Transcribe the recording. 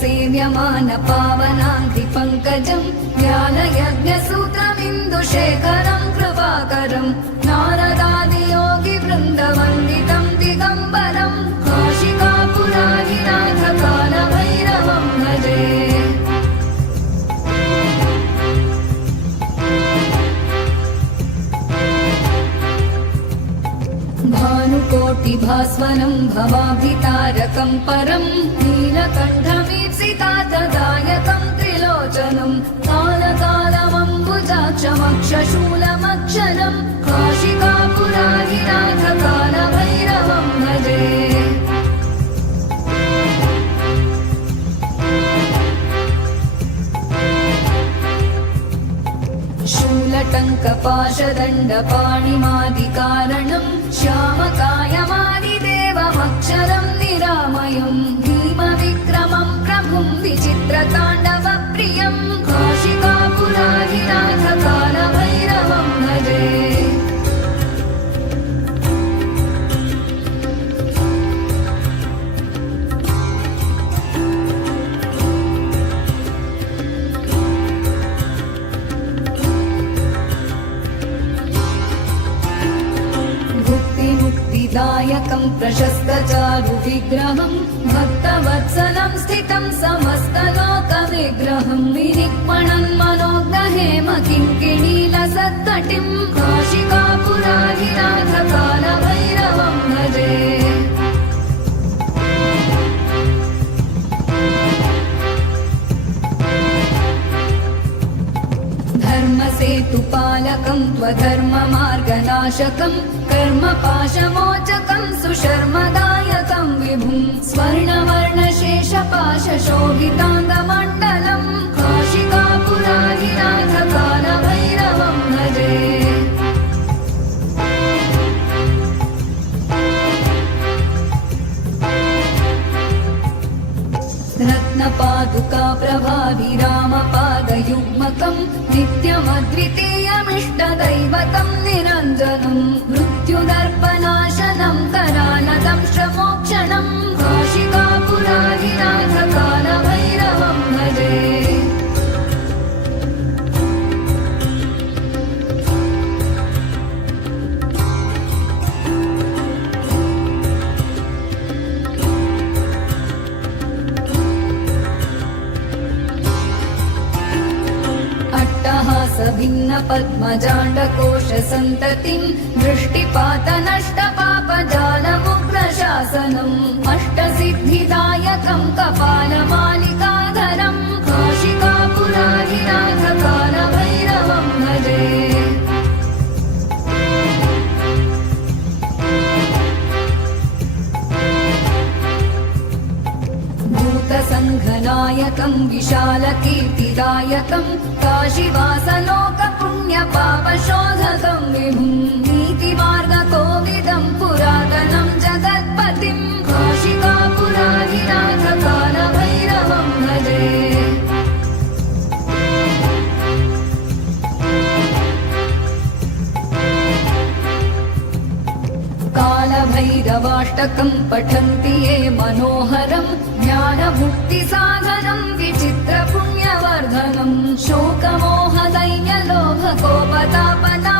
सेव्यमान पावनाङ्घ्रि पङ्कजम् ज्ञानयज्ञसूत्रमिन्दुशेखरम् कृपाकरम् नारदादियोगि वृन्दवन्दितम् दिगम्बरम् काशिकापुराधिनाथ कालभैरवम् भजे। भानुकोटिभास्वरम् भवाभितारकम् परम् नीलकण्ठमीप्सितार्थदायकम् त्रिलोचनम् कालकालमम्बुजाक्षमक्षशूलमक्षरम् काशिकापुराधिनाथ कालभैरवम् भजे। शूलटङ्कपाशदण्डपाणिमादिकारणम् श्यामकायमादिदेवमक्षरम् निरामयम् भीमविक्रमम् प्रभुम् विचित्रताण्डवप्रियम् काशिकापुराधिनाथ कालभैरवम् भजे। दायकं प्रशस्तचारु विग्रहं भक्तवत्सलं स्थितं समस्तलोकविग्रहं विनिक्मणं मनोज्ञहेम किङ्किणीलसत्कटिं काशिकापुराधिनाथ कालभैरवं भजे। धर्मसेतुपालकं त्वधर्ममार्गनाशकं कर्मपाशमोचकं सुशर्मदायकं विभुं स्वर्णवर्णशेषपाशशोभिताङ्गमण्डलं काशिकापुराधिनाथ कालभैरवं भजे। रत्नपादुका प्रभाविरामपादयुग्मकं नित्यमद्वितीयमिष्टदैवतं निरञ्जनं मृत्युदर्पनाशनं करालदंशमोक्षणं काशिकापुराधिनाथ कालभैरवं भजे। भिन्न पद्मजाण्डकोशसन्ततिं दृष्टिपातनष्टपापजालमुग्रशासनम् अष्टसिद्धिदायकं कपालमालिकाधरं काशिकापुराधिनाथ कालभैरवं भजे। भूतसङ्घनायकं विशालकीर्तिदायकं काशीवासलोकपुण्यपापशोधकं विभुं नीतिमार्गकोविदं पुरातनं जगत्पतिं काशिकापुराधिनाथ कालभैरवं भजे। कालभैरवाष्टकं पठन्ति ये मनोहरं ज्ञानमुक्तिसाधनं विचित्रपुण्यवर्धनं शोकमोहदैन्यलोभकोपतापना